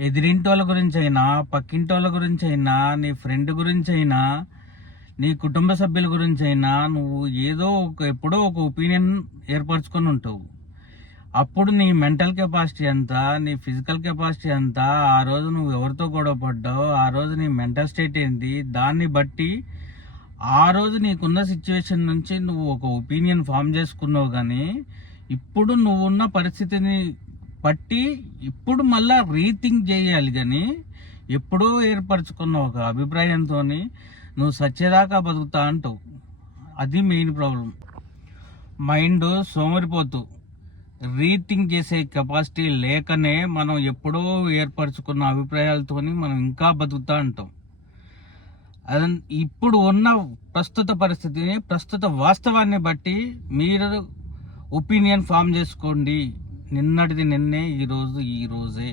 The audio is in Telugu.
ఎదిరింటోళ్ళ గురించి అయినా, పక్కింటోళ్ళ గురించి అయినా, నీ ఫ్రెండ్ గురించి అయినా, నీ కుటుంబ సభ్యుల గురించి అయినా నువ్వు ఎప్పుడో ఒక ఒపీనియన్ ఏర్పరచుకొని ఉంటావు. అప్పుడు నీ మెంటల్ కెపాసిటీ ఎంత, నీ ఫిజికల్ కెపాసిటీ ఎంత, ఆ రోజు నువ్వు ఎవరితో గొడవ పడ్డావు, ఆ రోజు నీ మెంటల్ స్టేట్ ఏంటి, దాన్ని బట్టి ఆ రోజు నీకున్న సిచ్యువేషన్ నుంచి నువ్వు ఒక ఒపీనియన్ ఫామ్ చేసుకున్నావు. కానీ ఇప్పుడు నువ్వున్న పరిస్థితిని బట్టి ఇప్పుడు మళ్ళా రీథింక్ చేయాలి. కానీ ఎప్పుడో ఏర్పరచుకున్న ఒక అభిప్రాయంతో నువ్వు సచ్చేదాకా బతుకుతా అంటావు. అది మెయిన్ ప్రాబ్లం. మైండ్ సోమరిపోతూ రీథింక్ చేసే కెపాసిటీ లేకనే మనం ఎప్పుడో ఏర్పరచుకున్న అభిప్రాయాలతోని మనం ఇంకా బతుకుతా ఉంటాం. అది ఇప్పుడు ఉన్న ప్రస్తుత పరిస్థితిని, ప్రస్తుత వాస్తవాన్ని బట్టి మీరు ఒపీనియన్ ఫామ్ చేసుకోండి. నిన్నటిది నిన్నే, ఈ రోజు ఈ రోజే.